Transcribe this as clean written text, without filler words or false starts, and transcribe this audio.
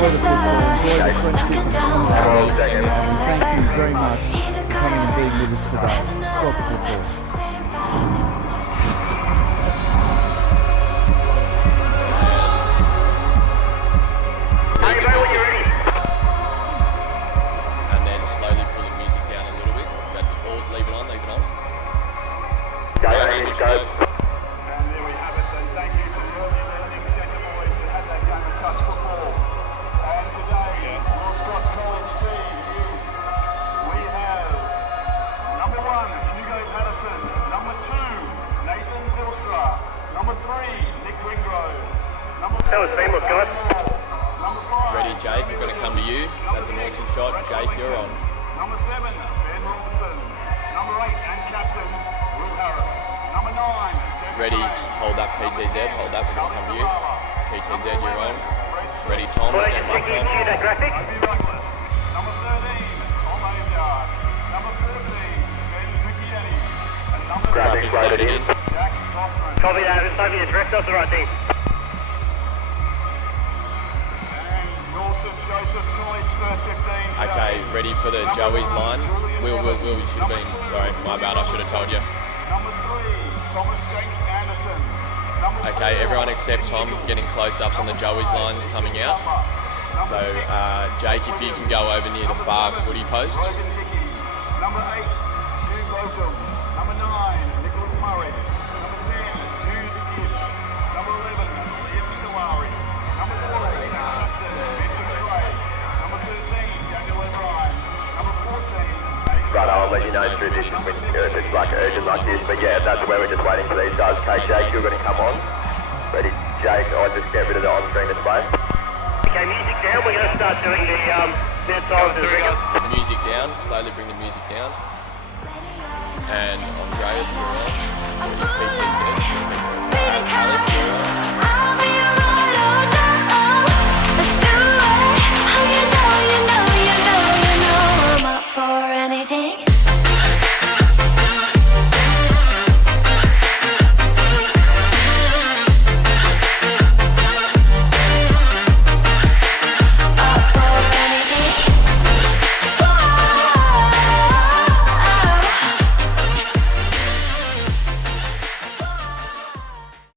enjoy the football, enjoy the friendship between families, and thank you very much for coming and being with us today. Stop football. And then slowly pull the music down a little bit. Or leave it on, leave it on. Go, Hamish, go. And there we have it, and thank you to the early learning centre boys who had that game of touch football. And today, Royal Scots College team is, we have number 1, Hugo Patterson, number 2, Nathan Zilstra, number 3, Nick Wingrove, number 4, That was seamless, guys. number 5, Ready, Jake? We're going to come to you. That's an awesome shot. Jake, you're on. number 7, Ben Robinson, number 8, and captain, Will Harris, number 9, Seth Ready, Frey, just hold up PTZ, hold up, we're going to come to you. PTZ, you're on. Ready, Tom, Well, stand by, thank you, Tom. cue that graphic. Toby Douglas, number 13, Tom Aveyard, number 14, Ben Zucchiani, and number Graphic 9, loaded in. Jack Crossman. Copy that, it's Toby, it's rest off the right thing. And Dawson Joseph College first 15 today. Okay, ready for the Joey's line. Will, you should have been. Sorry, my bad, I should have told you. Number 3, Thomas Shanks Anderson. Number Okay, 4, everyone except Tom getting close-ups on the Joey's lines coming out. So, Jake, if you can go over near the far footy post. Logan Hickey. Number 8, Hugh Blockham. Number 9, Nicholas Murray. Number 10, Jude Gibbs. Number 11, Liam Scolari. Number 12, Captain Vincent Gray. Number 13, Daniel O'Brien. Number 14, Right, I'll let you know through this if it's like urgent like this, but yeah, that's where we're just waiting for these guys. Okay, Jake, you're going to come on. Ready, Jake, I'll just get rid of the on-screen display. Okay, music down, we're going to start doing the dance of the ringer. Music down, slowly bring the music down. And Andreas, you're on. Ready, PTZ. Alex, you're on.